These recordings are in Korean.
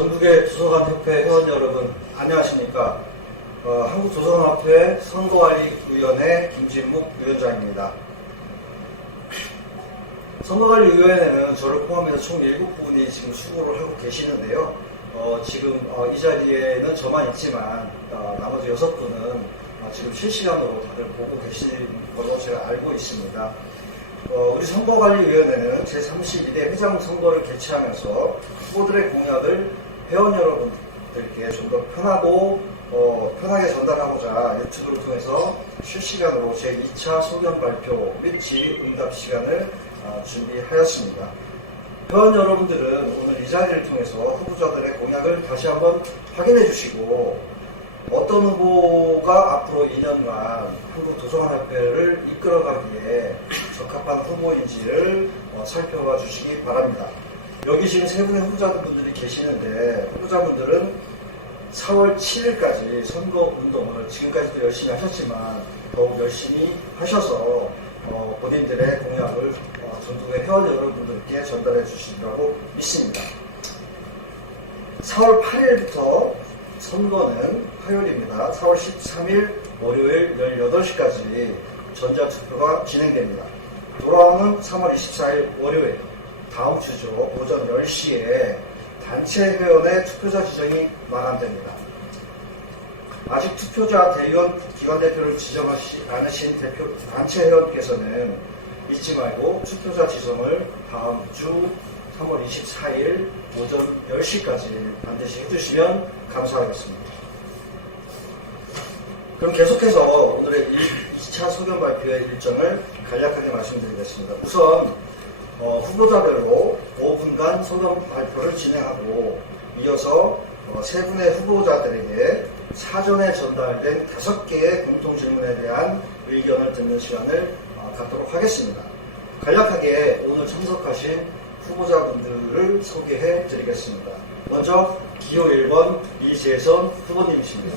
전국의 도서관협회 회원 여러분 안녕하십니까. 한국도서관협회 선거관리위원회 김진묵 위원장입니다. 선거관리위원회는 저를 포함해서 총 7분이 지금 수고를 하고 계시는데요. 지금 이 자리에는 저만 있지만 나머지 6분은 지금 실시간으로 다들 보고 계신 걸로 제가 알고 있습니다. 우리 선거관리위원회는 제32대 회장 선거를 개최하면서 후보들의 공약을 회원 여러분들께 좀 더 편하게 전달하고자 유튜브를 통해서 실시간으로 제2차 소견 발표 및 질의응답 시간을 준비하였습니다. 회원 여러분들은 오늘 이 자리를 통해서 후보자들의 공약을 다시 한번 확인해 주시고 어떤 후보가 앞으로 2년간 한국도서관협회를 이끌어가기에 적합한 후보인지를 살펴봐 주시기 바랍니다. 여기 지금 세 분의 후보자분들이 계시는데 후보자분들은 4월 7일까지 선거운동을 지금까지도 열심히 하셨지만 더욱 열심히 하셔서 본인들의 공약을 전국의 회원 여러분들께 전달해 주시리라고 믿습니다. 4월 8일부터 선거는 화요일입니다. 4월 13일 월요일 18시까지 전자투표가 진행됩니다. 돌아오는 3월 24일 월요일 다음 주죠. 오전 10시에 단체 회원의 투표자 지정이 마감됩니다. 아직 투표자 대의원 기관대표를 지정하지 않으신 단체 회원께서는 잊지 말고 투표자 지정을 다음 주 3월 24일 오전 10시까지 반드시 해주시면 감사하겠습니다. 그럼 계속해서 오늘의 2차 소견 발표의 일정을 간략하게 말씀드리겠습니다. 우선 후보자별로 5분간 소견 발표를 진행하고 이어서 세 분의 후보자들에게 사전에 전달된 5개의 공통 질문에 대한 의견을 듣는 시간을 갖도록 하겠습니다. 간략하게 오늘 참석하신 후보자분들을 소개해 드리겠습니다. 먼저 기호 1번 이재선 후보님이십니다.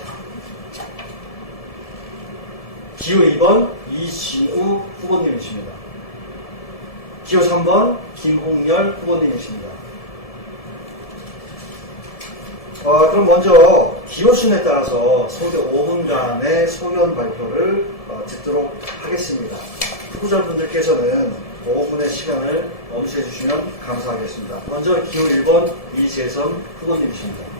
기호 2번 이진우 후보님이십니다. 기호 3번 김홍열 후보님이십니다. 그럼 먼저 기호순에 따라서 5분간의 소견 발표를 듣도록 하겠습니다. 후보자분들께서는 5분의 시간을 엄수해 주시면 감사하겠습니다. 먼저 기호 1번 이재선 후보님이십니다.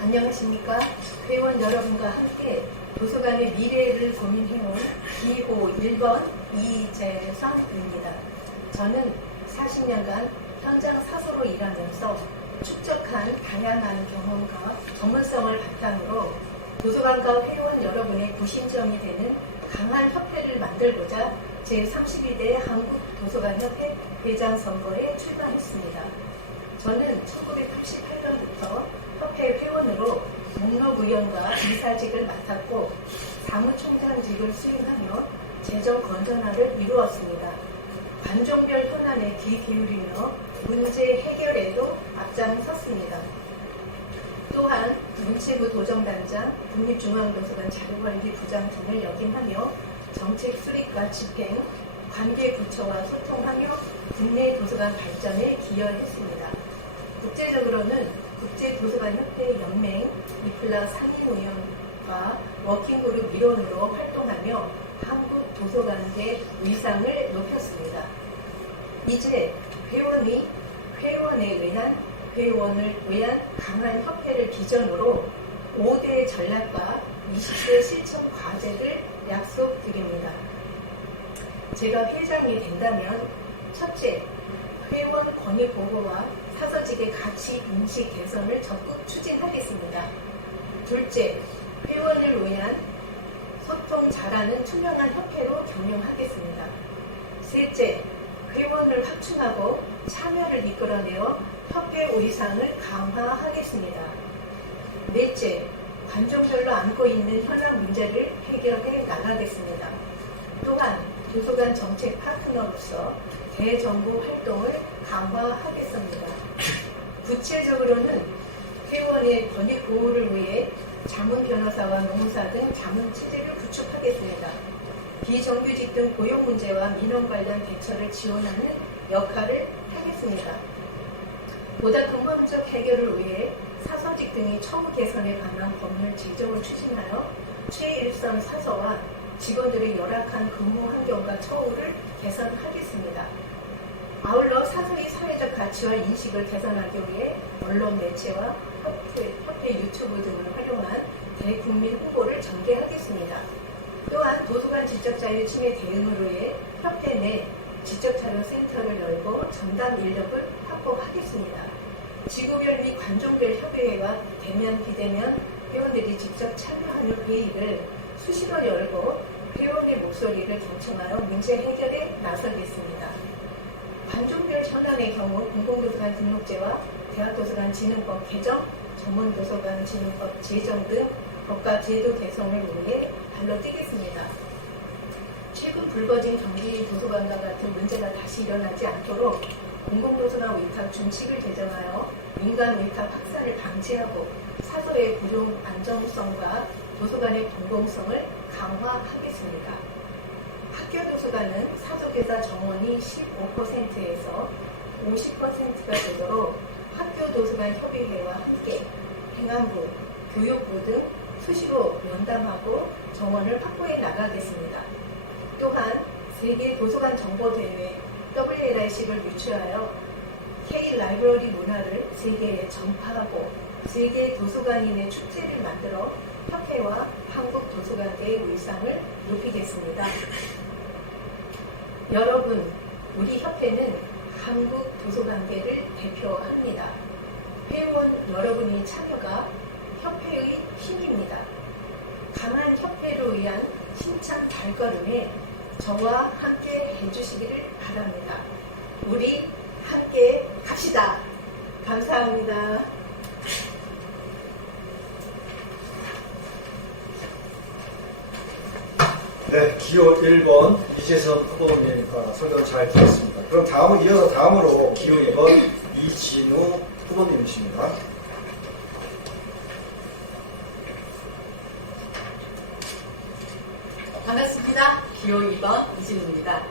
안녕하십니까. 회원 여러분과 함께 도서관의 미래를 고민해온 기호 1번 이재선입니다. 저는 40년간 현장 사서로 일하면서 축적한 다양한 경험과 전문성을 바탕으로 도서관과 회원 여러분의 구심점이 되는 강한 협회를 만들고자 제32대 한국도서관협회 회장 선거에 출마했습니다. 저는 1988년부터 협회 회원으로 목록위원과 이사직을 맡았고 사무총장직을 수행하며 재정 건전화를 이루었습니다. 관종별 현안에 귀 기울이며 문제 해결에도 앞장섰습니다. 또한 문체부 도정단장, 국립중앙도서관 자료관리부장 등을 역임하며 정책 수립과 집행, 관계부처와 소통하며 국내 도서관 발전에 기여했습니다. 국제적으로는 국제도서관협회 연맹 이플라 상임위원과 워킹그룹 일원으로 활동하며 한국도서관계 위상을 높였습니다. 이제 회원을 위한 강한 협회를 기전으로 5대 전략과 20대 실천 과제를 약속드립니다. 제가 회장이 된다면 첫째, 회원 권익 보호와 사서직의 가치 인식 개선을 적극 추진하겠습니다. 둘째, 회원을 위한 소통 잘하는 투명한 협회로 경영하겠습니다. 셋째, 회원을 확충하고 참여를 이끌어내어 협회 의상을 강화하겠습니다. 넷째, 관종별로 안고 있는 현안 문제를 해결해 나가겠습니다. 또한 도서관 정책 파트너로서 대정부 활동을 강화하겠습니다. 구체적으로는 회원의 권익 보호를 위해 자문 변호사와 노무사 등 자문 체제를 구축하겠습니다. 비정규직 등 고용 문제와 민원 관련 대처를 지원하는 역할을 하겠습니다. 보다 근본적 해결을 위해 사서직 등의 처우 개선에 관한 법률 제정을 추진하여 최일선 사서와 직원들의 열악한 근무 환경과 처우를 개선하겠습니다. 아울러 사서의 사회적 가치와 인식을 개선하기 위해 언론 매체와 협회 유튜브 등을 활용한 대국민 홍보를 전개하겠습니다. 또한 도서관 지적자유 침해 대응을 위해 협회 내 지적자료센터를 열고 전담 인력을 확보하겠습니다. 지구별 및 관종별 협의회와 대면, 비대면 회원들이 직접 참여하는 회의를 수시로 열고 회원의 목소리를 경청하여 문제 해결에 나서겠습니다. 관종별 현안의 경우 공공도서관 등록제와 대학도서관 진흥법 개정, 전문도서관 진흥법 제정 등 법과 제도 개선을 위해 발로 뛰겠습니다. 최근 불거진 경기 도서관과 같은 문제가 다시 일어나지 않도록 공공도서관 위탁 준칙을 제정하여 민간 위탁 확산을 방지하고 사서의 구조 안정성과 도서관의 공공성을 강화하겠습니다. 학교 도서관은 사서교사 정원이 15%에서 50%가 되도록 학교 도서관 협의회와 함께 행안부, 교육부 등 수시로 면담하고 정원을 확보해 나가겠습니다. 또한 세계 도서관 정보대회 WLIC를 유치하여 K-라이브러리 문화를 세계에 전파하고 세계 도서관인의 축제를 만들어 협회와 한국 도서관계의 위상을 높이겠습니다. 여러분, 우리 협회는 한국 도서관계를 대표합니다. 회원 여러분의 참여가 협회의 힘입니다. 강한 협회를 위한 힘찬 발걸음에 저와 함께 해주시기를 바랍니다. 우리 함께 갑시다. 감사합니다. 네, 기호 1번 이재선 후보님 설명 잘 들었습니다. 그럼 다음으로 기호 2번 이진우 후보님이십니다. 반갑습니다. 기호 2번 이진우입니다.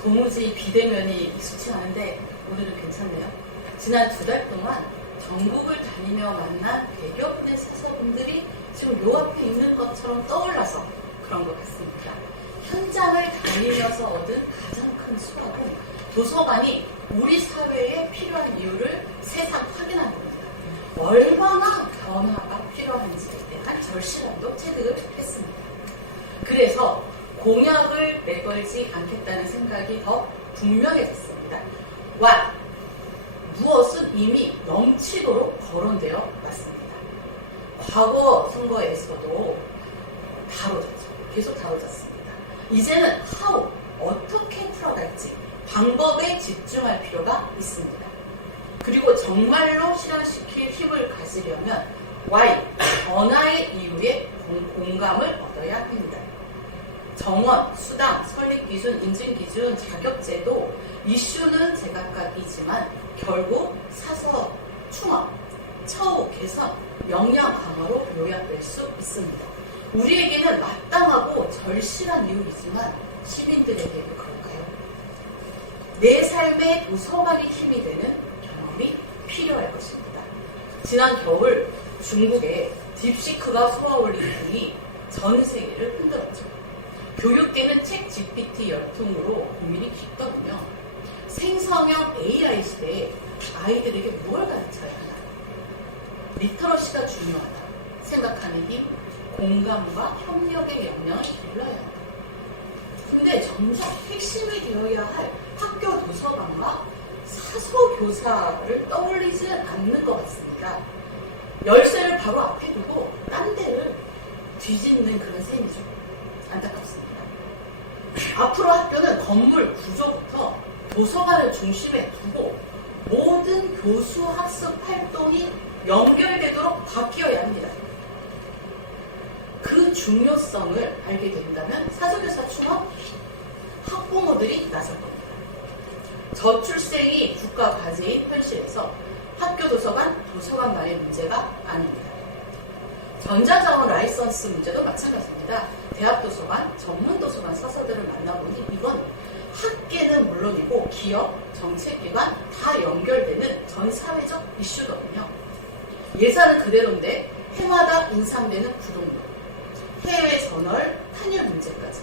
도무지 비대면이 익숙치 않은데 오늘은 괜찮네요. 지난 2달 동안 전국을 다니며 만난 100여 분의 사서분들이 지금 요 앞에 있는 것처럼 떠올라서 그런 것 같습니다. 현장을 다니면서 얻은 가장 큰 수확은 도서관이 우리 사회에 필요한 이유를 세상 확인하는 겁니다. 얼마나 변화가 필요한지에 대한 절실함도 체득을 했습니다. 그래서 공약을 내걸지 않겠다는 생각이 더 분명해졌습니다. 무엇은 이미 넘치도록 거론되어 왔습니다. 과거 선거에서도 계속 다뤄졌습니다. 이제는 어떻게 풀어갈지 방법에 집중할 필요가 있습니다. 그리고 정말로 실현시킬 힘을 가지려면 변화의 이유에 공감을 얻어야 합니다. 정원, 수당, 설립기준, 인증기준, 자격제도 이슈는 제각각이지만 결국 사서 충원, 처우 개선, 역량 강화로 요약될 수 있습니다. 우리에게는 마땅하고 절실한 이유이지만 시민들에게도 그럴까요? 내 삶의 도서관이 힘이 되는 경험이 필요할 것입니다. 지난 겨울 중국의 딥시크가 쏘아올린 등이 전 세계를 흔들었죠. 교육계는 책 GPT 열풍으로 고민이 깊더군요. 생성형 AI 시대에 아이들에게 뭘 가르쳐야 하나? 리터러시가 중요하다 생각하는 힘, 공감과 협력의 역량을 길러야 한다. 근데 점점 핵심이 되어야 할 학교 도서관과 사서교사를 떠올리지 않는 것 같습니다. 열쇠를 바로 앞에 두고 딴 데를 뒤집는 그런 셈이죠. 안타깝습니다. 앞으로 학교는 건물 구조부터 도서관을 중심에 두고 모든 교수 학습 활동이 연결되도록 바뀌어야 합니다. 그 중요성을 알게 된다면 사서교사 충원 학부모들이 나설 겁니다. 저출생이 국가 과제인 현실에서 학교 도서관, 도서관만의 문제가 아닙니다. 전자자원 라이선스 문제도 마찬가지입니다. 대학 도서관, 전문 도서관 사서들을 만나보니 이건 학계는 물론이고 기업, 정책기관 다 연결되는 전 사회적 이슈거든요. 예산은 그대로인데 해마다 인상되는 구독료, 해외 저널 탄핵 문제까지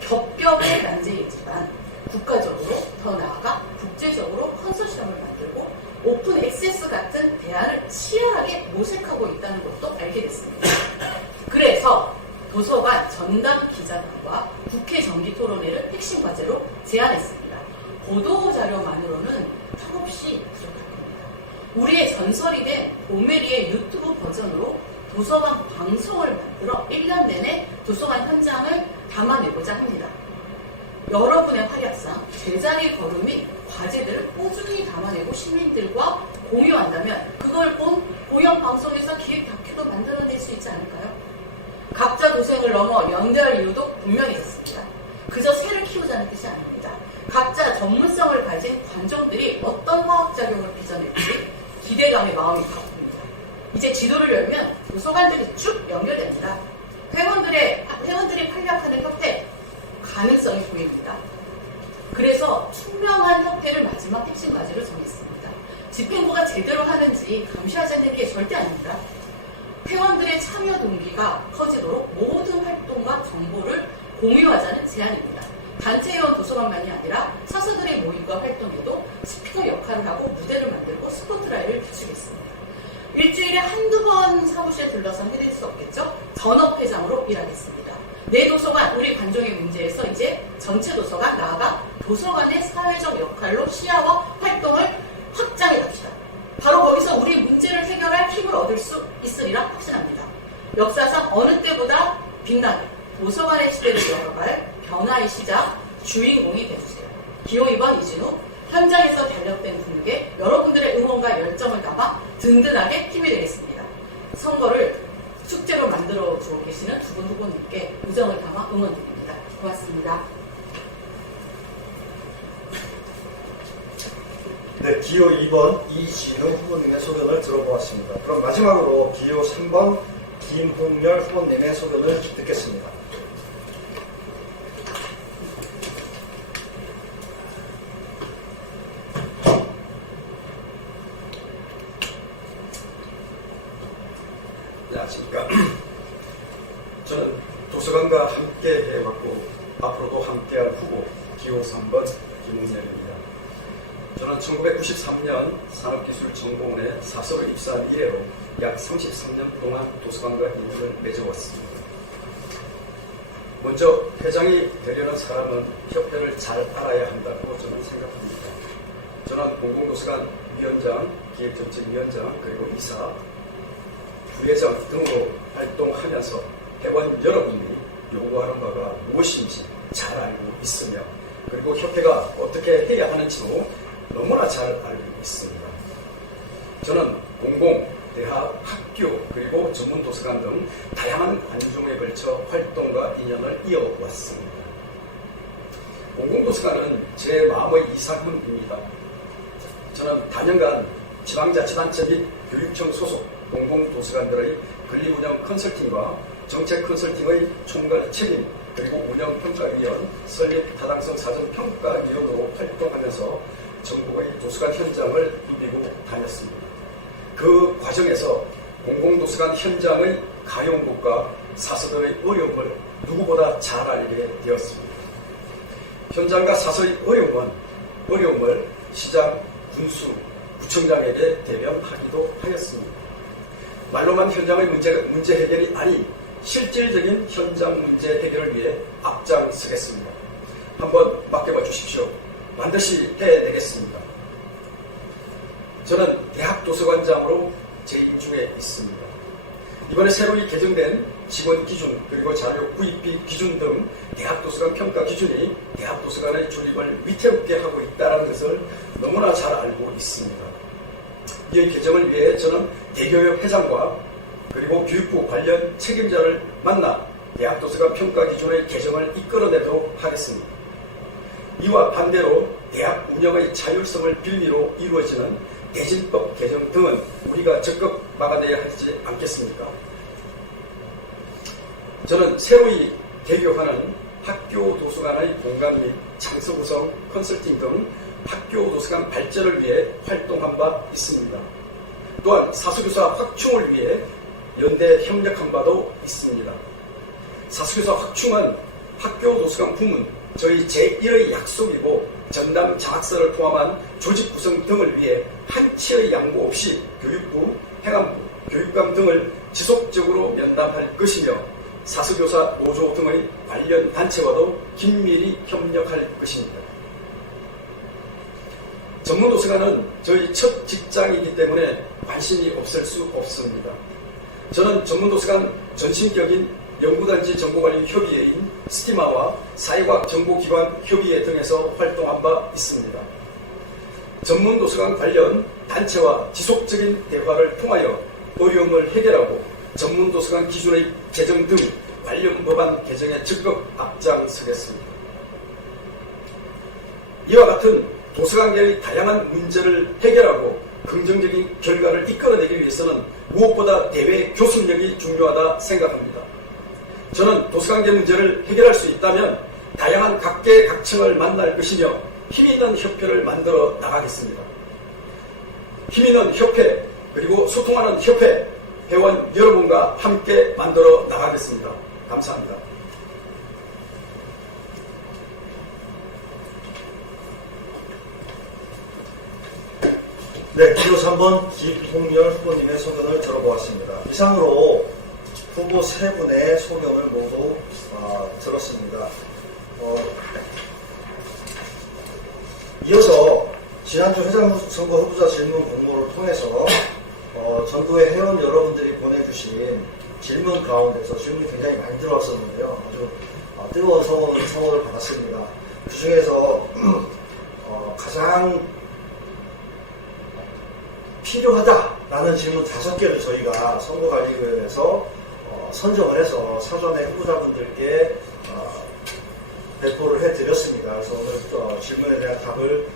겹겹의 난제이지만 국가적으로 더 나아가 국제적으로 컨소시엄을 만들고 오픈 액세스 같은 대안을 치열하게 모색하고 있다는 것도 알게 됐습니다. 그래서 도서관 전담 기자단과 국회 정기 토론회를 핵심 과제로 제안했습니다. 보도자료만으로는 턱없이 부족할 겁니다. 우리의 전설이 된 오메리의 유튜브 버전으로 도서관 방송을 만들어 1년 내내 도서관 현장을 담아내고자 합니다. 여러분의 활약상 제자리 걸음인 과제들을 꾸준히 담아내고 시민들과 공유한다면 그걸 본 공영방송에서 기획 다큐도 만들어낼 수 있지 않을까요? 각자 도생을 넘어 연대할 이유도 분명해졌습니다. 그저 새를 키우자는 뜻이 아닙니다. 각자 전문성을 가진 관종들이 어떤 화학작용을 빚어낼지 기대감의 마음이 바쁩니다. 이제 지도를 열면 도서관들이 쭉 연결됩니다. 회원들이 활약하는 협회, 가능성이 보입니다. 그래서 투명한 협회를 마지막 핵심 과제로 정했습니다. 집행부가 제대로 하는지 감시하지 않는 게 절대 아닙니다. 회원들의 참여 동기가 커지도록 모든 활동과 정보를 공유하자는 제안입니다. 단체회원 도서관만이 아니라 사서들의 모임과 활동에도 스피커 역할을 하고 무대를 만들고 스포트라이트를 비추겠습니다. 일주일에 한두 번 사무실에 들러서 해낼 수 없겠죠? 전업회장으로 일하겠습니다. 내 도서관, 우리 관종의 문제에서 이제 전체 도서관, 나아가 도서관의 사회적 역할로 시야와 활동을 확장해 갑시다. 바로 거기서 우리 문제를 해결할 힘을 얻을 수 있으리라 확신합니다. 역사상 어느 때보다 빛나게 도서관의 시대를 열어갈 변화의 시작, 주인공이 되주세요. 기호 2번 이진우, 현장에서 달력된 분에게 여러분들의 응원과 열정을 담아 든든하게 힘이 되겠습니다. 선거를 축제로 만들어주고 계시는 두 분 후보님께 우정을 담아 응원드립니다. 고맙습니다. 네, 기호 2번 이진우 후보님의 소견을 들어보았습니다. 그럼 마지막으로 기호 3번 김홍열 후보님의 소견을 듣겠습니다. 안녕하십니까. 저는 도서관과 함께 해왔고 앞으로도 함께할 후보 기호 3번 김홍열입니다. 저는 1993년 산업기술전공원에 사서로 입사한 이래로 약 33년 동안 도서관과 인연을 맺어왔습니다. 먼저 회장이 되려는 사람은 협회를 잘 알아야 한다고 저는 생각합니다. 저는 공공도서관 위원장, 기획정책위원장, 그리고 이사, 부회장 등으로 활동하면서 회원 여러분이 요구하는 바가 무엇인지 잘 알고 있으며 그리고 협회가 어떻게 해야 하는지도 너무나 잘 알고 있습니다. 저는 공공, 대학, 학교 그리고 전문도서관 등 다양한 관종에 걸쳐 활동과 인연을 이어왔습니다. 공공도서관은 제 마음의 이상훈입니다. 저는 단연간 지방자치단체 및 교육청 소속 공공도서관들의 권리운영 컨설팅과 정책 컨설팅의 총괄 책임 그리고 운영평가위원, 설립 타당성 사전평가위원으로 활동하면서 전국의 도서관 현장을 누비고 다녔습니다. 그 과정에서 공공도서관 현장의 가용국과 사서들의 어려움을 누구보다 잘 알게 되었습니다. 현장과 사서의 어려움을 시장, 군수, 구청장에게 대변하기도 하였습니다. 말로만 현장의 문제 해결이 아닌 실질적인 현장 문제 해결을 위해 앞장서겠습니다. 한번 맡겨봐 주십시오. 반드시 해내겠습니다. 저는 대학도서관장으로 재임 중에 있습니다. 이번에 새로이 개정된 직원 기준 그리고 자료 구입비 기준 등 대학도서관 평가 기준이 대학도서관의 존립을 위태롭게 하고 있다는 것을 너무나 잘 알고 있습니다. 이 개정을 위해 저는 대교협 회장과 그리고 교육부 관련 책임자를 만나 대학도서관 평가 기준의 개정을 이끌어내도록 하겠습니다. 이와 반대로 대학 운영의 자율성을 빌미로 이루어지는 대진법 개정 등은 우리가 적극 막아내야 하지 않겠습니까? 저는 새로이 개교하는 학교 도서관의 공간 및 장소 구성, 컨설팅 등 학교 도서관 발전을 위해 활동한 바 있습니다. 또한 사수교사 확충을 위해 연대 협력한 바도 있습니다. 사수교사 확충은 학교 도서관 부문 저희 제1의 약속이고 전담 장학사를 포함한 조직 구성 등을 위해 한치의 양보 없이 교육부, 행안부, 교육감 등을 지속적으로 면담할 것이며 사수교사 노조 등의 관련 단체와도 긴밀히 협력할 것입니다. 전문도서관은 저희 첫 직장이기 때문에 관심이 없을 수 없습니다. 저는 전문도서관 전신격인 연구단지 정보관리 협의회인 스티마와 사회과학 정보기관 협의회 등에서 활동한 바 있습니다. 전문도서관 관련 단체와 지속적인 대화를 통하여 어려움을 해결하고 전문도서관 기준의 개정 등 관련 법안 개정에 적극 앞장서겠습니다. 이와 같은 도서관계의 다양한 문제를 해결하고 긍정적인 결과를 이끌어내기 위해서는 무엇보다 대외 교섭력이 중요하다 생각합니다. 저는 도서관계 문제를 해결할 수 있다면 다양한 각계각층을 만날 것이며 힘있는 협회를 만들어 나가겠습니다. 힘있는 협회 그리고 소통하는 협회 회원 여러분과 함께 만들어 나가겠습니다. 감사합니다. 네, 기호 3번 김홍렬 후보님의 소견을 들어보았습니다. 이상으로 후보 3분의 소견을 모두 들었습니다. 이어서 지난주 회장선거 후보자 질문 공모를 통해서 전국의 회원 여러분들이 보내주신 질문 가운데서 질문이 굉장히 많이 들어왔었는데요. 아주 뜨거운 성원을 받았습니다. 그 중에서 가장 필요하다라는 질문 5개를 저희가 선거관리위원회에서 선정을 해서 사전에 후보자분들께 배포를 해드렸습니다. 그래서 오늘 질문에 대한 답을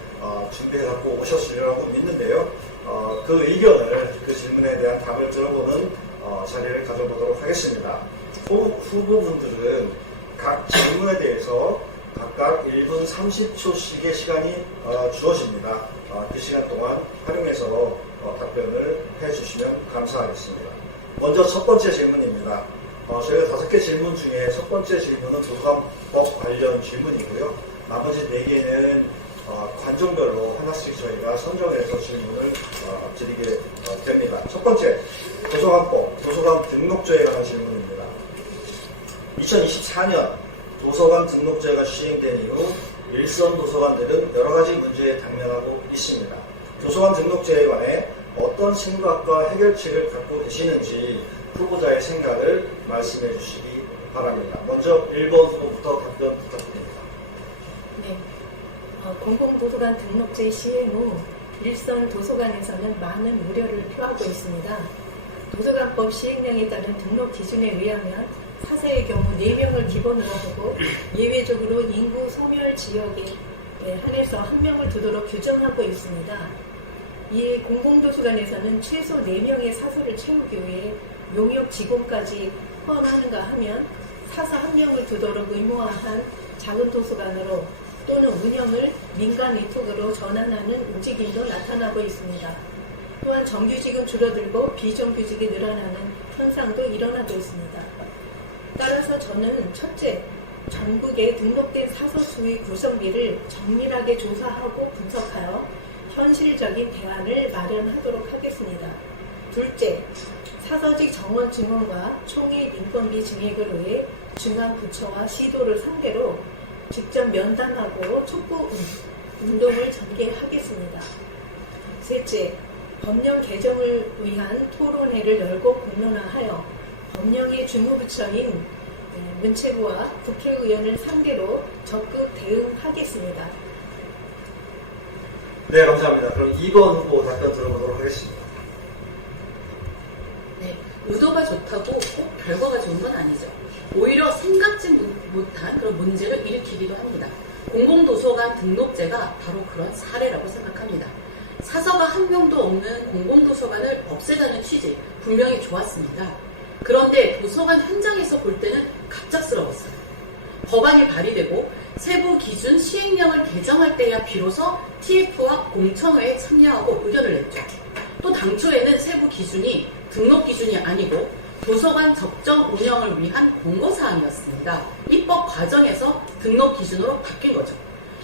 준비해 갖고 오셨으리라고 믿는데요. 그 의견을, 그 질문에 대한 답을 들어보는 자리를 가져보도록 하겠습니다. 후보분들은 각 질문에 대해서 각각 1분 30초씩의 시간이 주어집니다. 그 시간 동안 활용해서 답변을 해주시면 감사하겠습니다. 먼저 첫 번째 질문입니다. 저희가 5개 질문 중에 첫 번째 질문은 도서관법 관련 질문이고요. 나머지 4개는 관종별로 하나씩 저희가 선정해서 질문을 드리게 됩니다. 첫 번째, 도서관법, 도서관 등록제에 관한 질문입니다. 2024년 도서관 등록제가 시행된 이후 일선 도서관들은 여러 가지 문제에 당면하고 있습니다. 도서관 등록제에 관해 어떤 생각과 해결책을 갖고 계시는지 후보자의 생각을 말씀해 주시기 바랍니다. 먼저 1번 후보부터 답변 부탁드립니다. 네. 공공도서관 등록제 시행 후 일선 도서관에서는 많은 우려를 표하고 있습니다. 도서관법 시행령에 따른 등록 기준에 의하면 사세의 경우 4명을 기본으로 하고 예외적으로 인구 소멸 지역에 한해서 1명을 두도록 규정하고 있습니다. 이에 공공도서관에서는 최소 4명의 사서를 채우기 위해 용역 직원까지 포함하는가 하면 사서 1명을 두도록 의무화한 작은 도서관으로 또는 운영을 민간 위탁으로 전환하는 움직임도 나타나고 있습니다. 또한 정규직은 줄어들고 비정규직이 늘어나는 현상도 일어나고 있습니다. 따라서 저는 첫째, 전국에 등록된 사서 수의 구성비를 정밀하게 조사하고 분석하여 현실적인 대안을 마련하도록 하겠습니다. 둘째, 사서직 정원 증원과 총액 인건비 증액을 위해 중앙부처와 시도를 상대로 직접 면담하고 촉구 운동을 전개하겠습니다. 셋째, 법령 개정을 위한 토론회를 열고 공론화하여 법령의 주무부처인 문체부와 국회의원을 상대로 적극 대응하겠습니다. 네, 감사합니다. 그럼 2번 후보 답변 들어보도록 하겠습니다. 네, 의도가 좋다고 꼭 결과가 좋은 건 아니죠. 오히려 생각지 못한 그런 문제를 일으키기도 합니다. 공공도서관 등록제가 바로 그런 사례라고 생각합니다. 사서가 한 명도 없는 공공도서관을 없애자는 취지 분명히 좋았습니다. 그런데 도서관 현장에서 볼 때는 갑작스러웠어요. 법안이 발의되고 세부 기준 시행령을 개정할 때야 비로소 TF와 공청회에 참여하고 의견을 냈죠. 또 당초에는 세부 기준이 등록 기준이 아니고 도서관 적정 운영을 위한 공고사항이었습니다. 입법 과정에서 등록 기준으로 바뀐 거죠.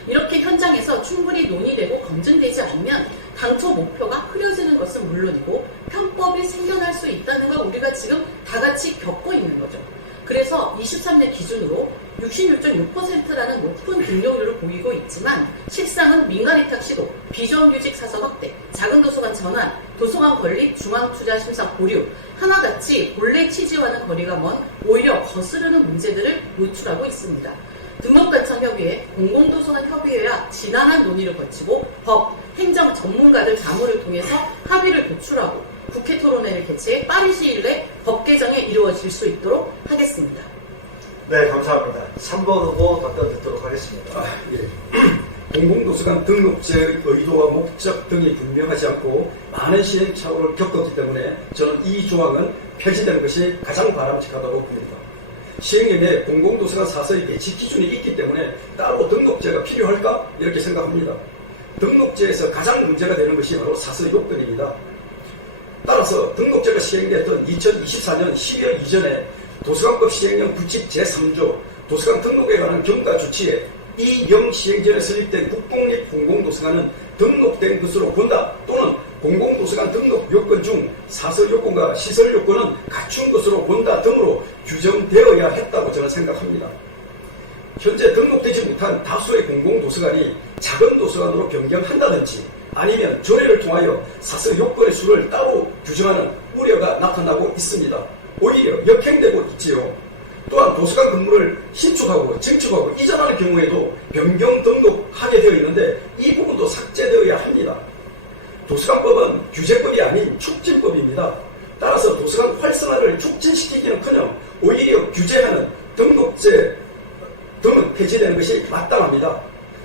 이렇게 현장에서 충분히 논의되고 검증되지 않으면 당초 목표가 흐려지는 것은 물론이고 편법이 생겨날 수 있다는 걸 우리가 지금 다 같이 겪고 있는 거죠. 그래서 23년 기준으로 66.6%라는 높은 등록률을 보이고 있지만 실상은 민간위탁 시도, 비정규직 사서 확대, 작은 도서관 전환, 도서관 건립, 중앙투자심사 보류 하나같이 본래 취지와는 거리가 먼 오히려 거스르는 문제들을 노출하고 있습니다. 등록관청협의회, 공공도서관협의회와 지난한 논의를 거치고 법, 행정 전문가들 자문을 통해서 합의를 도출하고 국회 토론회를 개최해 빠른 시일 내 법 개정에 이루어질 수 있도록 하겠습니다. 네, 감사합니다. 3번 후보 답변 듣도록 하겠습니다. 예. 공공도서관 등록제의 의도와 목적 등이 분명하지 않고 많은 시행착오를 겪었기 때문에 저는 이 조항은 폐지되는 것이 가장 바람직하다고 봅니다. 시행령에 공공도서관 사서의 배치 기준이 있기 때문에 따로 등록제가 필요할까? 이렇게 생각합니다. 등록제에서 가장 문제가 되는 것이 바로 사서 요건입니다. 따라서 등록제가 시행됐던 2024년 12월 이전에 도서관법 시행령 규칙 제3조 도서관 등록에 관한 경과 조치에 이영 시행전에 설립된 국공립 공공도서관은 등록된 것으로 본다 또는 공공도서관 등록 요건 중 사설 요건과 시설 요건은 갖춘 것으로 본다 등으로 규정되어야 했다고 저는 생각합니다. 현재 등록되지 못한 다수의 공공도서관이 작은 도서관으로 변경한다든지 아니면 조례를 통하여 사설 요건의 수를 따로 규정하는 우려가 나타나고 있습니다. 오히려 역행되고 있지요. 또한 도서관 건물을 신축하고 증축하고 이전하는 경우에도 변경 등록하게 되어 있는데 이 부분도 삭제되어야 합니다. 도서관법은 규제법이 아닌 촉진법입니다. 따라서 도서관 활성화를 촉진시키기는커녕 오히려 규제하는 등록제 등은 폐지되는 것이 마땅합니다.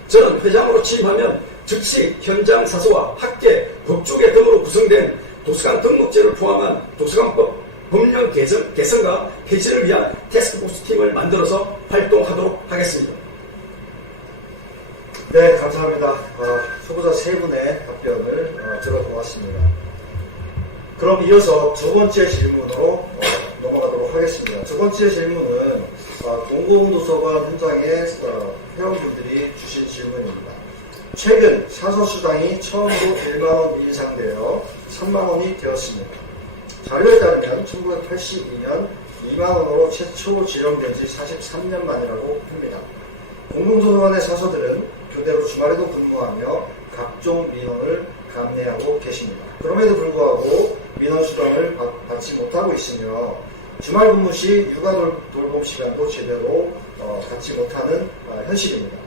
저는 회장으로 취임하면 즉시 현장 사서와 학계, 법조계 등으로 구성된 도서관 등록제를 포함한 도서관법 법령 개선과 폐지를 위한 태스크포스 팀을 만들어서 활동하도록 하겠습니다. 네, 감사합니다. 후보자 세 분의 답변을 들어보았습니다. 그럼 이어서 두 번째 질문으로 넘어가도록 하겠습니다. 두 번째 질문은 공공도서관 현장의 회원분들이 주신 질문입니다. 최근 사서수당이 처음으로 1만원 인상되어 3만원이 되었습니다. 자료에 따르면 1982년 2만원으로 최초 지정된 지 43년 만이라고 합니다. 공공도서관의 사서들은 교대로 주말에도 근무하며 각종 민원을 감내하고 계십니다. 그럼에도 불구하고 민원수당을 받지 못하고 있으며 주말 근무 시 육아 돌봄 시간도 제대로 받지 못하는 현실입니다.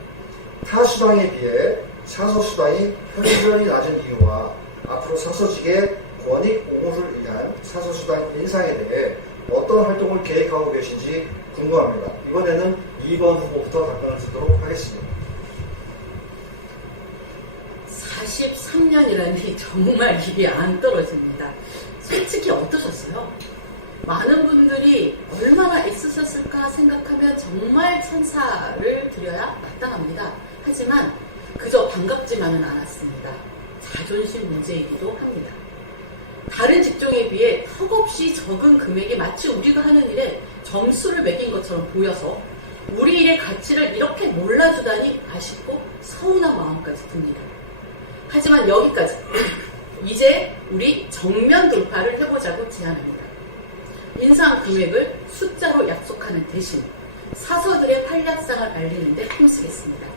타 수당에 비해 사서수당이 현저히 낮은 이유와 앞으로 사서직의 권익 옹호를 위한 사서수당 인상에 대해 어떤 활동을 계획하고 계신지 궁금합니다. 이번에는 2번 후보부터 답변을 듣도록 하겠습니다. 43년이라니 정말 입이 안 떨어집니다. 솔직히 어떠셨어요? 많은 분들이 얼마나 애쓰셨을까 생각하면 정말 찬사를 드려야 마땅합니다. 하지만 그저 반갑지만은 않았습니다. 자존심 문제이기도 합니다. 다른 직종에 비해 턱없이 적은 금액이 마치 우리가 하는 일에 점수를 매긴 것처럼 보여서 우리 일의 가치를 이렇게 몰라주다니 아쉽고 서운한 마음까지 듭니다. 하지만 여기까지. 이제 우리 정면 돌파를 해보자고 제안합니다. 인상 금액을 숫자로 약속하는 대신 사서들의 활약상을 알리는 데 힘쓰겠습니다.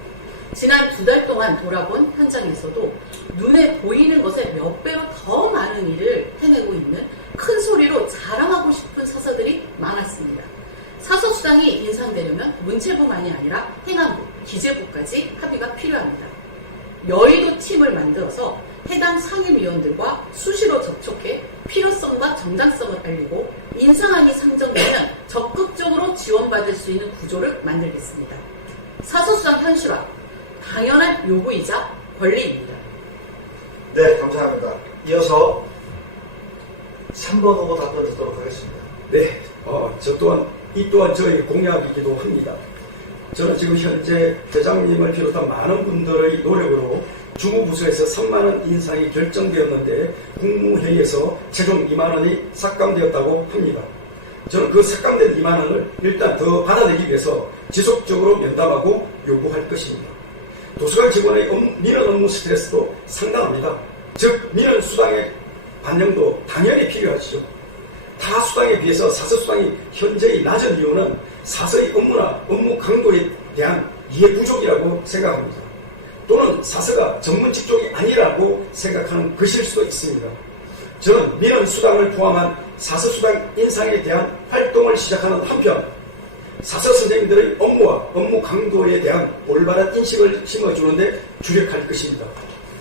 지난 2달 동안 돌아본 현장에서도 눈에 보이는 것에 몇 배로 더 많은 일을 해내고 있는 큰 소리로 자랑하고 싶은 사서들이 많았습니다. 사서수당이 인상되려면 문체부만이 아니라 행안부, 기재부까지 합의가 필요합니다. 여의도 팀을 만들어서 해당 상임위원들과 수시로 접촉해 필요성과 정당성을 알리고 인상안이 상정되면 적극적으로 지원받을 수 있는 구조를 만들겠습니다. 사서수당 현실화, 당연한 요구이자 권리입니다. 네, 감사합니다. 이어서 3번 후보 답변 듣도록 하겠습니다. 네, 이 또한 저희 공약이기도 합니다. 저는 지금 현재 회장님을 비롯한 많은 분들의 노력으로 주무부서에서 3만원 인상이 결정되었는데 국무회의에서 최종 2만원이 삭감되었다고 합니다. 저는 그 삭감된 2만원을 일단 더 받아내기 위해서 지속적으로 면담하고 요구할 것입니다. 도서관 직원의 민원 업무 스트레스도 상당합니다. 즉 민원 수당의 반영도 당연히 필요하죠. 타 수당에 비해서 사서 수당이 현재의 낮은 이유는 사서의 업무나 업무 강도에 대한 이해 부족이라고 생각합니다. 또는 사서가 전문 직종이 아니라고 생각하는 것일 수도 있습니다. 저는 민원 수당을 포함한 사서 수당 인상에 대한 활동을 시작하는 한편 사서 선생님들의 업무와 업무 강도에 대한 올바른 인식을 심어주는데 주력할 것입니다.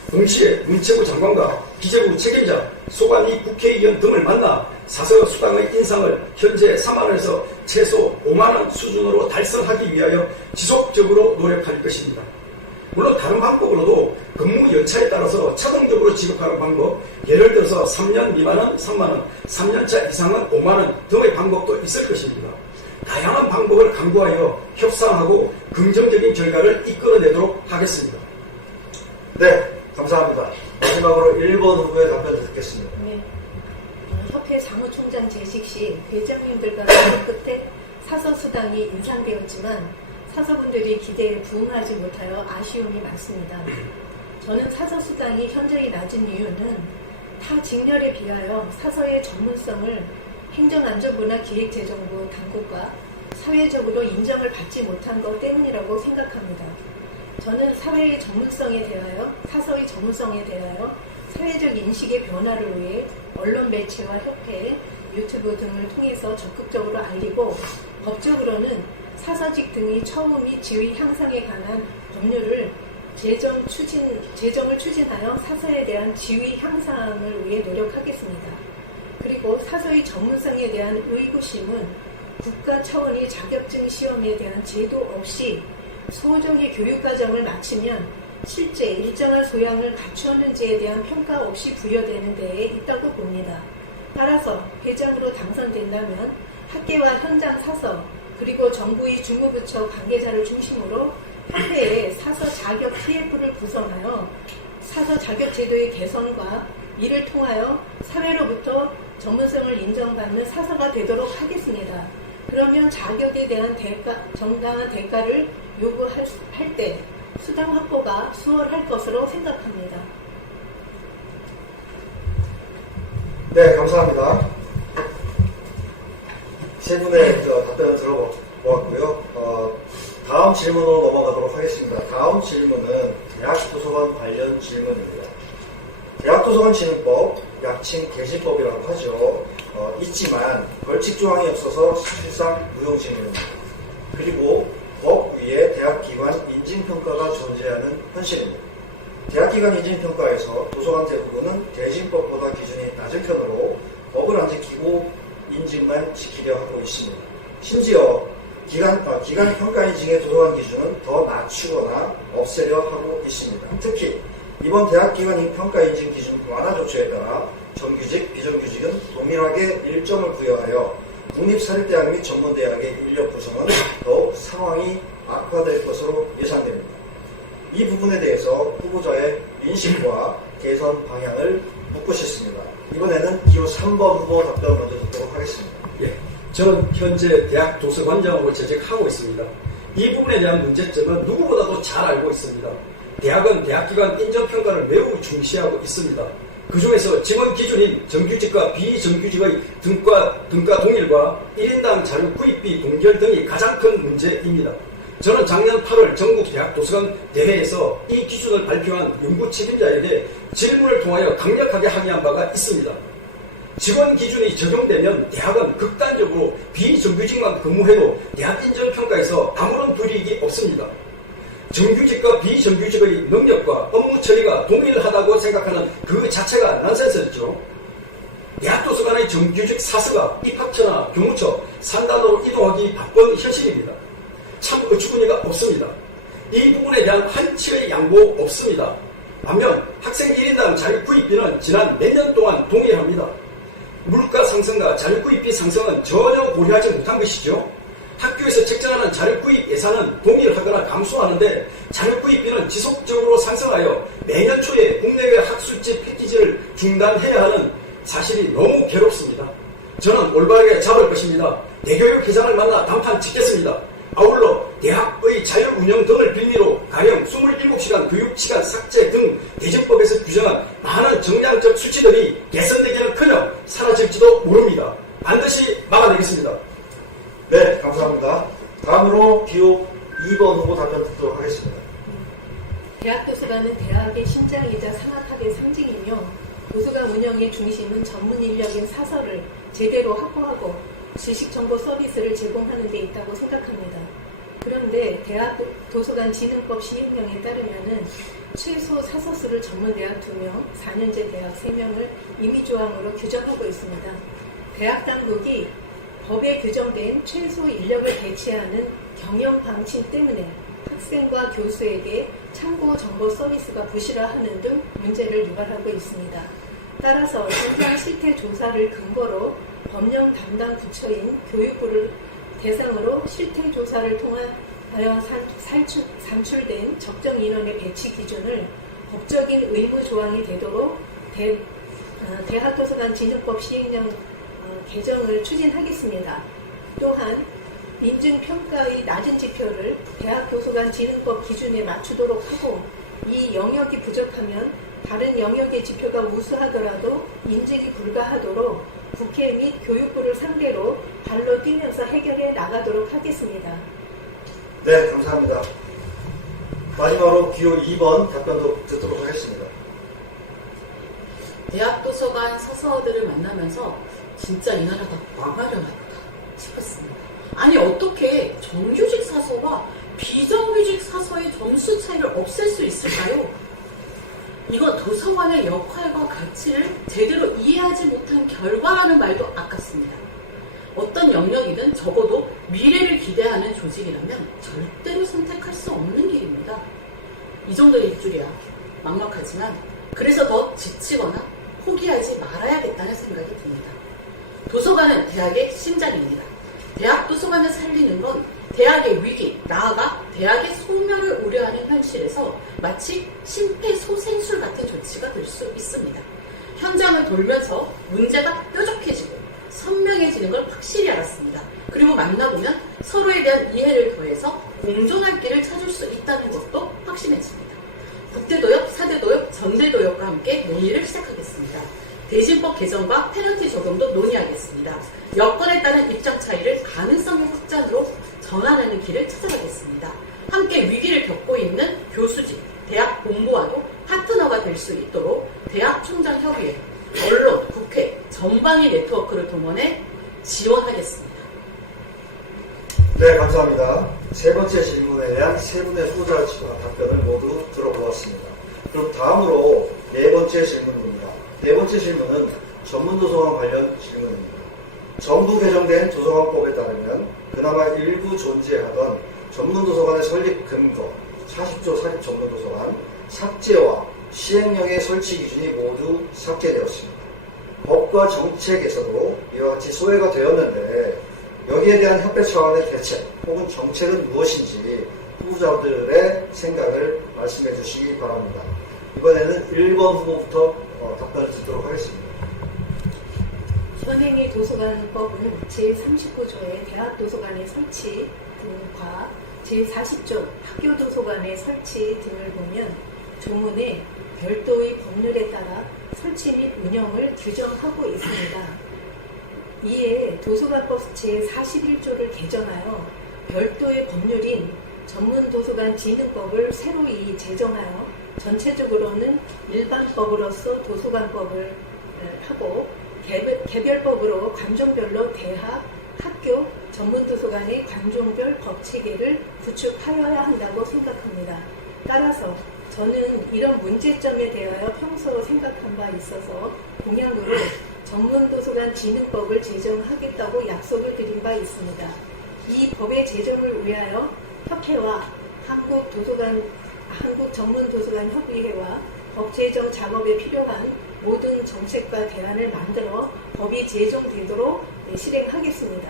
동시에 문체부 장관과 기재부 책임자, 소관이 국회의원 등을 만나 사서 수당의 인상을 현재 3만원에서 최소 5만원 수준으로 달성하기 위하여 지속적으로 노력할 것입니다. 물론 다른 방법으로도 근무 연차에 따라서 자동적으로 지급하는 방법, 예를 들어서 3년 미만은 3만원, 3년차 이상은 5만원 등의 방법도 있을 것입니다. 다양한 방법을 강구하여 협상하고 긍정적인 결과를 이끌어내도록 하겠습니다. 네, 감사합니다. 마지막으로 1번 후보의 답변 듣겠습니다. 네. 협회 사무총장 재직 시 회장님들과 논의 끝에 사서수당이 인상되었지만 사서분들이 기대에 부응하지 못하여 아쉬움이 많습니다. 저는 사서수당이 현저히 낮은 이유는 타 직렬에 비하여 사서의 전문성을 행정안전부나 기획재정부 당국과 사회적으로 인정을 받지 못한 것 때문이라고 생각합니다. 저는 사회의 전문성에 대하여, 사서의 전문성에 대하여 사회적 인식의 변화를 위해 언론 매체와 협회, 유튜브 등을 통해서 적극적으로 알리고 법적으로는 사서직 등의 처우 및 지위 향상에 관한 법률을 제정을 추진하여 사서에 대한 지위 향상을 위해 노력하겠습니다. 그리고 사서의 전문성에 대한 의구심은 국가 차원의 자격증 시험에 대한 제도 없이 소정의 교육과정을 마치면 실제 일정한 소양을 갖추었는지에 대한 평가 없이 부여되는 데에 있다고 봅니다. 따라서 회장으로 당선된다면 학계와 현장 사서 그리고 정부의 주무부처 관계자를 중심으로 협회에 사서 자격 TF를 구성하여 사서 자격 제도의 개선과 이를 통하여 사회로부터 전문성을 인정받는 사서가 되도록 하겠습니다. 그러면 자격에 대한 정당한 대가를 요구할 때 수당 확보가 수월할 것으로 생각합니다. 네, 감사합니다. 세 분의 답변을 들어보았고요. 다음 질문으로 넘어가도록 하겠습니다. 다음 질문은 대학도서관 관련 질문입니다. 대학도서관진흥법, 약칭 개진법이라고 하죠. 있지만 벌칙조항이 없어서 사실상 무용지물입니다. 그리고 법 위에 대학기관 인증평가가 존재하는 현실입니다. 대학기관 인증평가에서 도서관 대부분은 대진법보다 기준이 낮은 편으로 법을 안 지키고 인증만 지키려 하고 있습니다. 심지어 기관 평가 인증의 도서관 기준은 더 낮추거나 없애려 하고 있습니다. 특히 이번 대학기관 평가 인증 기준 완화 조처에 따라 정규직, 비정규직은 동일하게 일점을 부여하여 국립사립대학 및 전문대학의 인력 구성은 더욱 상황이 악화될 것으로 예상됩니다. 이 부분에 대해서 후보자의 인식과 개선 방향을 묻고 싶습니다. 이번에는 기호 3번 후보 답변을 먼저 듣도록 하겠습니다. 예, 저는 현재 대학 도서관장으로 재직하고 있습니다. 이 부분에 대한 문제점은 누구보다도 잘 알고 있습니다. 대학은 대학기관 인정평가를 매우 중시하고 있습니다. 그 중에서 지원 기준인 정규직과 비정규직의 등가 동일과 1인당 자료 구입비 동결 등이 가장 큰 문제입니다. 저는 작년 8월 전국 대학 도서관 대회에서 이 기준을 발표한 연구 책임자에게 질문을 통하여 강력하게 항의한 바가 있습니다. 지원 기준이 적용되면 대학은 극단적으로 비정규직만 근무해도 대학 인정평가에서 아무런 불이익이 없습니다. 정규직과 비정규직의 능력과 업무 처리가 동일하다고 생각하는 그 자체가 난센스였죠. 대학도서관의 정규직 사서가 입학처나 교무처, 산단으로 이동하기 바쁜 현실입니다. 참 어처구니가 없습니다. 이 부분에 대한 한치의 양보 없습니다. 반면 학생 1인당 자료 구입비는 지난 몇 년 동안 동일합니다. 물가 상승과 자료 구입비 상승은 전혀 고려하지 못한 것이죠. 학교에서 책정하는 자료 구입 예산은 동일하거나 감소하는데 자료 구입비는 지속적으로 상승하여 매년 초에 국내외 학술지 패키지를 중단해야 하는 사실이 너무 괴롭습니다. 저는 올바르게 잡을 것입니다. 대교육 회장을 만나 단판 짓겠습니다. 아울러 대학의 자율운영 등을 빌미로 가령 27시간 교육시간 삭제 등 대정법에서 규정한 많은 정량적 수치들이 개선되기는커녕 사라질지도 모릅니다. 반드시 막아내겠습니다. 네, 감사합니다. 다음으로 기호 2번 후보 답변 듣도록 하겠습니다. 대학도서관은 대학의 심장이자 상학학의 상징이며 도서관 운영의 중심은 전문 인력인 사서를 제대로 확보하고 지식정보 서비스를 제공하는 데 있다고 생각합니다. 그런데 대학 도서관 진흥법 시행령에 따르면은 최소 사서수를 전문대학 2명, 4년제 대학 3명을 임의조항으로 규정하고 있습니다. 대학 당국이 법에 규정된 최소 인력을 배치하는 경영 방침 때문에 학생과 교수에게 참고 정보 서비스가 부실화하는 등 문제를 유발하고 있습니다. 따라서 현장 실태 조사를 근거로 법령 담당 부처인 교육부를 대상으로 실태 조사를 통하여 산출된 적정 인원의 배치 기준을 법적인 의무 조항이 되도록 대학도서관 진흥법 시행령 개정을 추진하겠습니다. 또한 인증평가의 낮은 지표를 대학도서관 진흥법 기준에 맞추도록 하고 이 영역이 부족하면 다른 영역의 지표가 우수하더라도 인증이 불가하도록 국회 및 교육부를 상대로 발로 뛰면서 해결해 나가도록 하겠습니다. 네, 감사합니다. 마지막으로 기호 2번 답변도 듣도록 하겠습니다. 대학도서관 사서들을 만나면서 진짜 이 나라가 망하려나 보다 싶었습니다. 아니 어떻게 정규직 사서와 비정규직 사서의 점수 차이를 없앨 수 있을까요? 이건 도서관의 역할과 가치를 제대로 이해하지 못한 결과라는 말도 아깝습니다. 어떤 영역이든 적어도 미래를 기대하는 조직이라면 절대로 선택할 수 없는 길입니다. 이 정도일 줄이야 막막하지만 그래서 더 지치거나 포기하지 말아야겠다는 생각이 듭니다. 도서관은 대학의 심장입니다. 대학 도서관을 살리는 건 대학의 위기, 나아가 대학의 소멸을 우려하는 현실에서 마치 심폐소생술 같은 조치가 될 수 있습니다. 현장을 돌면서 문제가 뾰족해지고 선명해지는 걸 확실히 알았습니다. 그리고 만나보면 서로에 대한 이해를 더해서 공존할 길을 찾을 수 있다는 것도 확신해집니다. 국대도역, 사대도역, 전대도역과 함께 논의를 시작하겠습니다. 대신법 개정과 페널티 적용도 논의하겠습니다. 여건에 따른 입장 차이를 가능성의 확장으로 전환하는 길을 찾아가겠습니다. 함께 위기를 겪고 있는 교수직, 대학 본부와도 파트너가 될 수 있도록 대학총장협의회, 언론, 국회, 전방위 네트워크를 동원해 지원하겠습니다. 네, 감사합니다. 세 번째 질문에 대한 세 분의 후보자 답변을 모두 들어보았습니다. 그럼 다음으로 네 번째 질문입니다. 네 번째 질문은 전문도서관 관련 질문입니다. 정부 개정된 도서관법에 따르면 그나마 일부 존재하던 전문도서관의 설립 근거, 40조 사립 전문도서관 삭제와 시행령의 설치 기준이 모두 삭제되었습니다. 법과 정책에서도 이와 같이 소외가 되었는데 여기에 대한 협회 차원의 대책 혹은 정책은 무엇인지 후보자들의 생각을 말씀해 주시기 바랍니다. 이번에는 1번 후보부터 답변을 듣도록 하겠습니다. 현행의 도서관법은 제39조의 대학도서관의 설치 등과 제40조 학교도서관의 설치 등을 보면 조문에 별도의 법률에 따라 설치 및 운영을 규정하고 있습니다. 이에 도서관법 제41조를 개정하여 별도의 법률인 전문도서관 진흥법을 새로이 제정하여 전체적으로는 일반법으로서 도서관법을 하고 개별법으로 관종별로 대학, 학교, 전문도서관의 관종별 법체계를 구축하여야 한다고 생각합니다. 따라서 저는 이런 문제점에 대하여 평소 생각한 바 있어서 공약으로 전문도서관 진흥법을 제정하겠다고 약속을 드린 바 있습니다. 이 법의 제정을 위하여 협회와 한국전문도서관협의회와 법 제정 작업에 필요한 모든 정책과 대안을 만들어 법이 제정되도록 실행하겠습니다.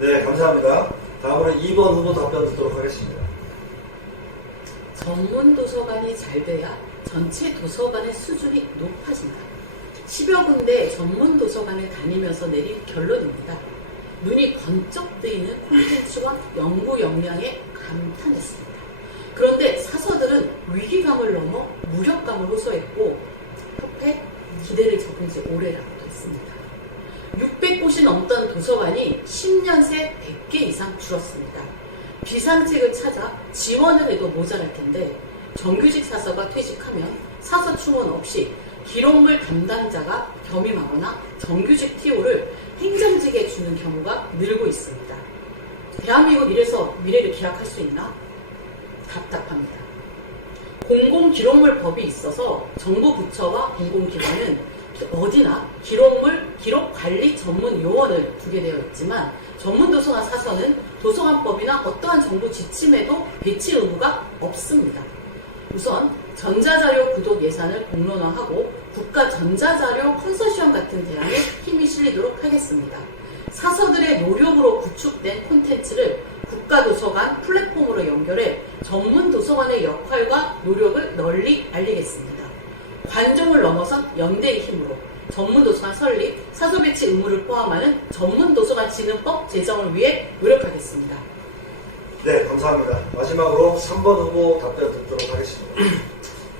네, 감사합니다. 다음으로 2번 후보 답변 듣도록 하겠습니다. 전문 도서관이 잘 돼야 전체 도서관의 수준이 높아진다. 10여 군데 전문 도서관을 다니면서 내린 결론입니다. 눈이 번쩍 뜨이는 콘텐츠와 연구 역량에 감탄했습니다. 그런데 사서들은 위기감을 넘어 무력감을 호소했고 협회 기대를 접은 지 오래라고도 했습니다. 600곳이 넘던 도서관이 10년 새 100개 이상 줄었습니다. 비상책을 찾아 지원을 해도 모자랄 텐데 정규직 사서가 퇴직하면 사서 충원 없이 기록물 담당자가 겸임하거나 정규직 TO를 행정직에 주는 경우가 늘고 있습니다. 대한민국 이래서 미래를 기약할 수 있나? 답답합니다. 공공기록물법이 있어서 정부 부처와 공공기관은 어디나 기록관리 전문 요원을 두게 되어 있지만 전문도서관 사서는 도서관법이나 어떠한 정부 지침에도 배치 의무가 없습니다. 우선 전자자료 구독 예산을 공론화하고 국가 전자자료 컨소시엄 같은 대안에 힘이 실리도록 하겠습니다. 사서들의 노력으로 구축된 콘텐츠를 국가도서관 플랫폼으로 연결해 전문도서관의 역할과 노력을 널리 알리겠습니다. 관종을 넘어선 연대의 힘으로 전문도서관 설립, 사서 배치 의무를 포함하는 전문도서관 진흥법 제정을 위해 노력하겠습니다. 네, 감사합니다. 마지막으로 3번 후보 답변 듣도록 하겠습니다.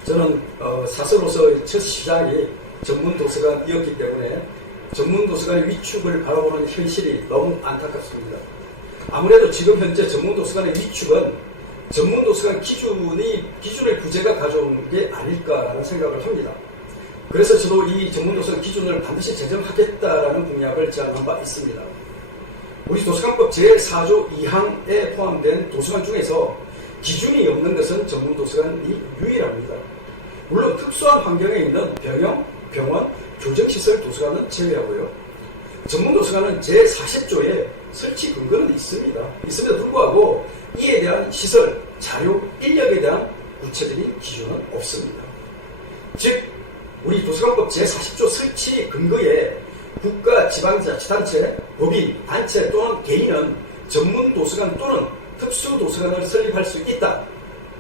저는 사서로서의 첫 시작이 전문도서관이었기 때문에 전문도서관의 위축을 바라보는 현실이 너무 안타깝습니다. 아무래도 지금 현재 전문도서관의 위축은 전문도서관 기준의 부재가 가져온 게 아닐까라는 생각을 합니다. 그래서 저도 이 전문도서관 기준을 반드시 제정하겠다라는 공약을 제안한 바 있습니다. 우리 도서관법 제4조 2항에 포함된 도서관 중에서 기준이 없는 것은 전문도서관이 유일합니다. 물론 특수한 환경에 있는 병원, 교정시설 도서관은 제외하고요. 전문도서관은 제40조에 설치 근거는 있습니다. 있음에도 불구하고 이에 대한 시설, 자료, 인력에 대한 구체적인 기준은 없습니다. 즉 우리 도서관법 제40조 설치 근거에 국가, 지방자치단체, 법인, 단체 또는 개인은 전문도서관 또는 특수도서관을 설립할 수 있다.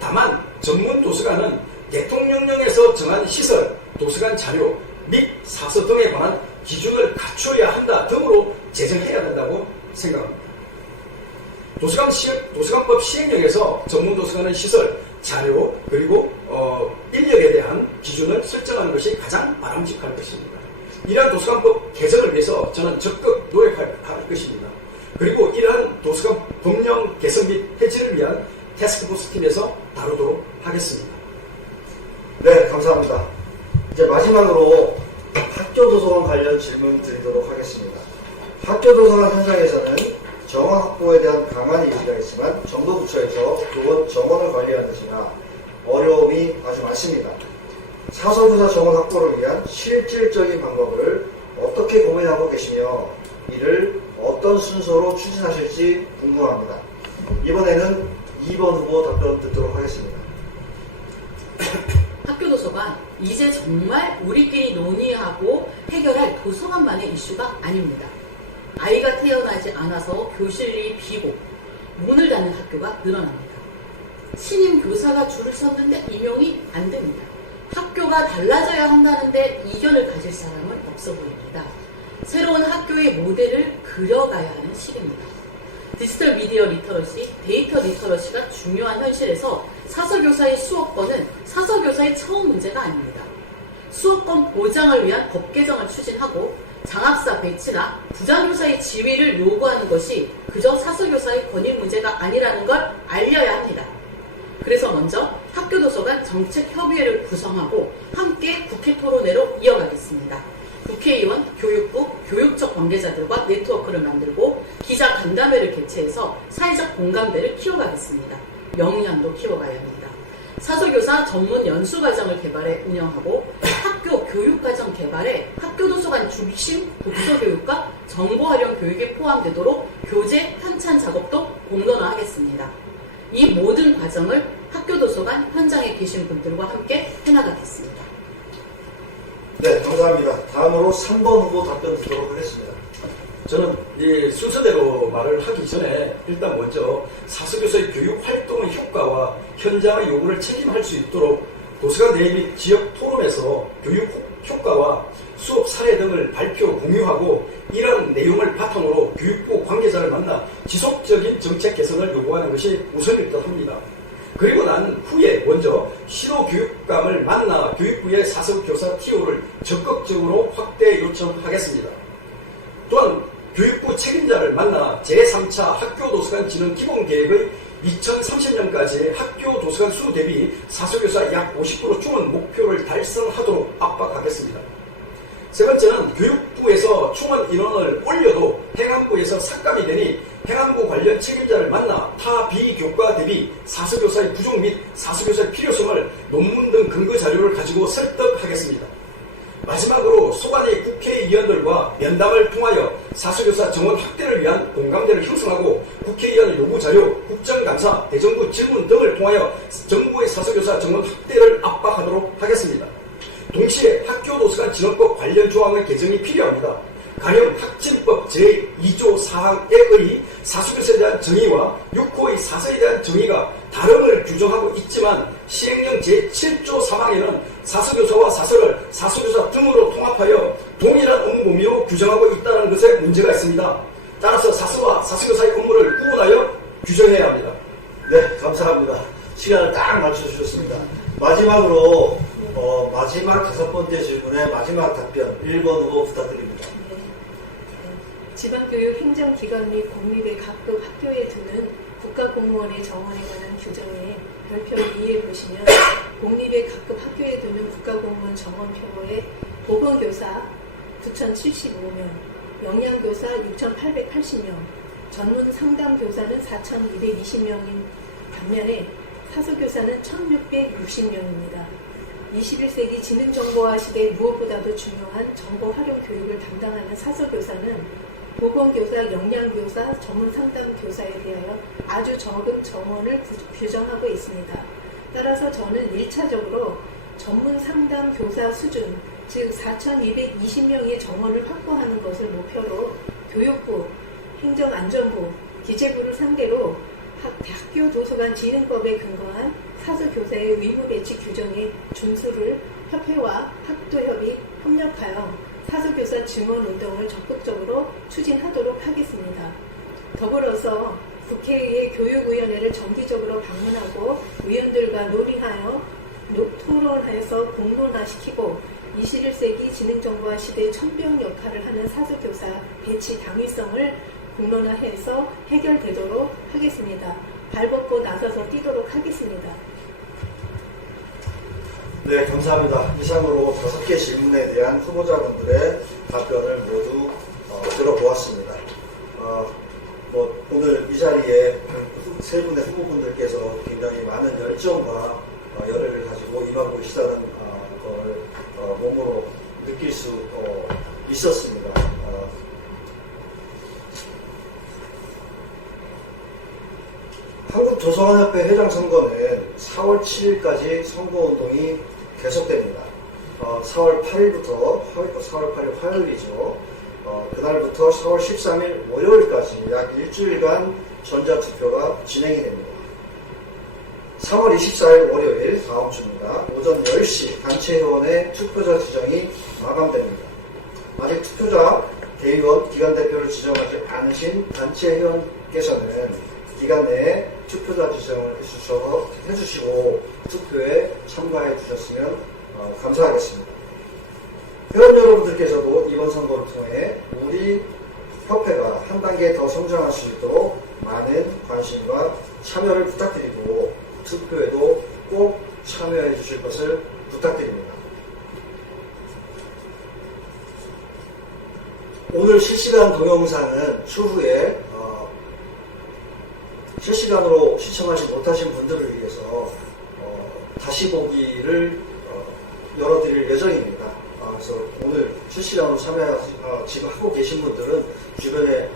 다만 전문도서관은 대통령령에서 정한 시설, 도서관 자료 및 사서 등에 관한 기준을 갖춰야 한다 등으로 제정해야 된다고 생각합니다. 도서관법 시행령에서 전문도서관의 시설, 자료 그리고 인력에 대한 기준을 설정하는 것이 가장 바람직할 것입니다. 이러한 도서관법 개정을 위해서 저는 적극 노력할 것입니다. 그리고 이러한 도서관 법령 개선 및 해지를 위한 태스크포스 팀에서 다루도록 하겠습니다. 네, 감사합니다. 이제 마지막으로 학교도서관 관련 질문 드리도록 하겠습니다. 학교도서관 현장에서는 정원 확보에 대한 강한 의지가 있지만 정부 부처에서 교원 정원을 관리하는 데서나 어려움이 아주 많습니다. 사서교사 정원 확보를 위한 실질적인 방법을 어떻게 고민하고 계시며 이를 어떤 순서로 추진하실지 궁금합니다. 이번에는 2번 후보 답변 듣도록 하겠습니다. 학교도서관 이제 정말 우리끼리 논의하고 해결할 도서관만의 이슈가 아닙니다. 아이가 태어나지 않아서 교실이 비고 문을 닫는 학교가 늘어납니다. 신임 교사가 줄을 섰는데 임용이 안 됩니다. 학교가 달라져야 한다는데 이견을 가질 사람은 없어 보입니다. 새로운 학교의 모델을 그려가야 하는 시기입니다. 디지털 미디어 리터러시, 데이터 리터러시가 중요한 현실에서 사서교사의 수업권은 사서교사의 처음 문제가 아닙니다. 수업권 보장을 위한 법 개정을 추진하고 장학사 배치나 부장교사의 지위를 요구하는 것이 그저 사서교사의 권위 문제가 아니라는 걸 알려야 합니다. 그래서 먼저 학교도서관 정책협의회를 구성하고 함께 국회 토론회로 이어가겠습니다. 국회의원, 교육부, 교육적 관계자들과 네트워크를 만들고 기자 간담회를 개최해서 사회적 공감대를 키워가겠습니다. 명량도 키워가야 합니다. 사서교사 전문 연수과정을 개발해 운영하고 학교 교육과정 개발에 학교도서관 중심 독서교육과 정보활용 교육이 포함되도록 교재 편찬 작업도 공론화하겠습니다. 이 모든 과정을 학교도서관 동안 현장에 계신 분들과 함께 해나가겠습니다. 네, 감사합니다. 다음으로 3번 후보 답변 듣도록 하겠습니다. 저는 이 순서대로 말을 하기 전에 일단 먼저 사서교사의 교육 활동의 효과와 현장의 요구를 책임할 수 있도록 도서관 내 및 지역 토론에서 교육 효과와 수업 사례 등을 발표 공유하고 이런 내용을 바탕으로 교육부 관계자를 만나 지속적인 정책 개선을 요구하는 것이 우선일 듯 합니다. 그리고 난 후에 먼저 실효교육감을 만나 교육부의 사서교사 TO를 적극적으로 확대 요청하겠습니다. 또한 교육부 책임자를 만나 제3차 학교도서관 진흥 기본계획의 2030년까지 학교 도서관 수 대비 사서교사 약 50% 충원 목표를 달성하도록 압박하겠습니다. 세 번째는 교육부에서 충원 인원을 올려도 행안부에서 삭감이 되니 행안부 관련 책임자를 만나 타 비교과 대비 사서교사의 부족 및 사서교사의 필요성을 논문 등 근거 자료를 가지고 설득하겠습니다. 마지막으로 소관의 국회의원들과 면담을 통하여 사서교사 정원 확대를 위한 공감대를 형성하고 국회의원 요구 자료, 국정감사, 대정부 질문 등을 통하여 정부의 사서교사 정원 확대를 압박하도록 하겠습니다. 동시에 학교도서관 진흥법 관련 조항의 개정이 필요합니다. 가령 학진법 제2조 사항의 사서교사에 대한 정의와 6호의 사서에 대한 정의가 다름을 규정하고 있지만 시행령 제7조 3항에는 사서교사와 사서를 사서교사 등으로 통합하여 동일한 업무 범위로 규정하고 있다는 것에 문제가 있습니다. 따라서 사서와 사서교사의 업무를 구분하여 규정해야 합니다. 네, 감사합니다. 시간을 딱 맞춰주셨습니다. 마지막으로 마지막 5번째 질문의 마지막 답변 1번 후보 부탁드립니다. 지방교육 행정기관 및 공립의 각급 학교에 두는 국가공무원의 정원에 관한 규정에 별표 2에 보시면 공립의 각급 학교에 두는 국가공무원 정원표에 보건교사 9,075명, 영양교사 6,880명, 전문 상담교사는 4,220명인 반면에 사서교사는 1,660명입니다. 21세기 지능정보화 시대 무엇보다도 중요한 정보 활용 교육을 담당하는 사서교사는 보건교사, 영양교사, 전문상담교사에 대하여 아주 적은 정원을 규정하고 있습니다. 따라서 저는 1차적으로 전문상담교사 수준, 즉 4,220명의 정원을 확보하는 것을 목표로 교육부, 행정안전부, 기재부를 상대로 학교 도서관 진흥법에 근거한 사서교사의 의무 배치 규정의 준수를 협회와 학도협이 협력하여 사서교사 증원 운동을 적극적으로 추진하도록 하겠습니다. 더불어서 국회의 교육위원회를 정기적으로 방문하고 의원들과 논의하여 토론해서 공론화시키고 21세기 지능정보화 시대 천병 역할을 하는 사서교사 배치 당위성을 공론화해서 해결되도록 하겠습니다. 발벗고 나서서 뛰도록 하겠습니다. 네, 감사합니다. 이상으로 5개 질문에 대한 후보자분들의 답변을 모두 들어보았습니다. 오늘 이 자리에 세 분의 후보분들께서 굉장히 많은 열정과 열의를 가지고 임하고 계시다는 걸 몸으로 느낄 수 있었습니다. 한국도서관협회 회장 선거는 4월 7일까지 선거운동이 계속됩니다. 4월 8일부터 4월 8일 화요일이죠. 그날부터 4월 13일 월요일까지 약 일주일간 전자투표가 진행이 됩니다. 3월 24일 월요일 다음 주입니다. 오전 10시 단체회원의 투표자 지정이 마감됩니다. 아직 투표자, 대의원, 기관대표를 지정하지 않으신 단체회원께서는 기간 내에 투표자 지정을 해주시고 투표에 참가해 주셨으면 감사하겠습니다. 회원 여러분들께서도 이번 선거를 통해 우리 협회가 한 단계 더 성장할 수 있도록 많은 관심과 참여를 부탁드리고 투표에도 꼭 참여해 주실 것을 부탁드립니다. 오늘 실시간 동영상은 추후에 실시간으로 시청하지 못하신 분들을 위해서 다시 보기를 열어드릴 예정입니다. 그래서 오늘 실시간으로 지금 하고 계신 분들은 주변에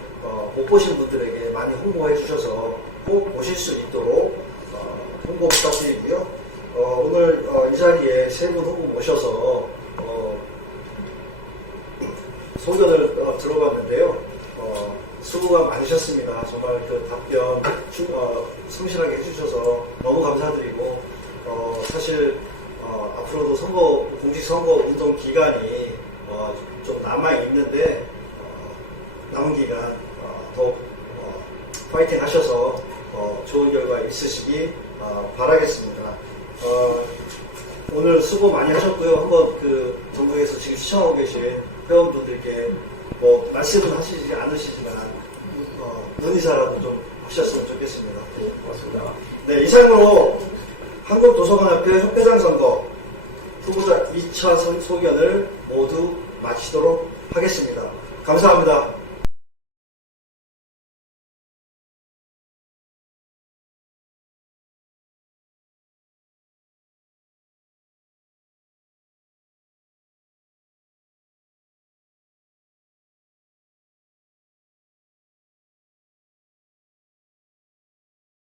못 보신 분들에게 많이 홍보해 주셔서 꼭 보실 수 있도록 홍보 부탁드리고요. 오늘 이 자리에 세 분 후보 모셔서 소견을 들어봤는데요. 수고가 많으셨습니다. 정말 그 답변 성실하게 해주셔서 너무 감사드리고 사실 앞으로도 공직선거 운동 기간이 좀 남아 있는데 남은 기간 더욱 파이팅 하셔서 좋은 결과 있으시기 바라겠습니다. 오늘 수고 많이 하셨고요. 한번 그 전국에서 지금 시청하고 계신 회원분들께 뭐 말씀은 하시지 않으시지만 문의사라도 좀 하셨으면 좋겠습니다. 고맙습니다. 네, 이상으로 한국도서관협회 협회장 선거 후보자 2차 소견을 모두 마치도록 하겠습니다. 감사합니다.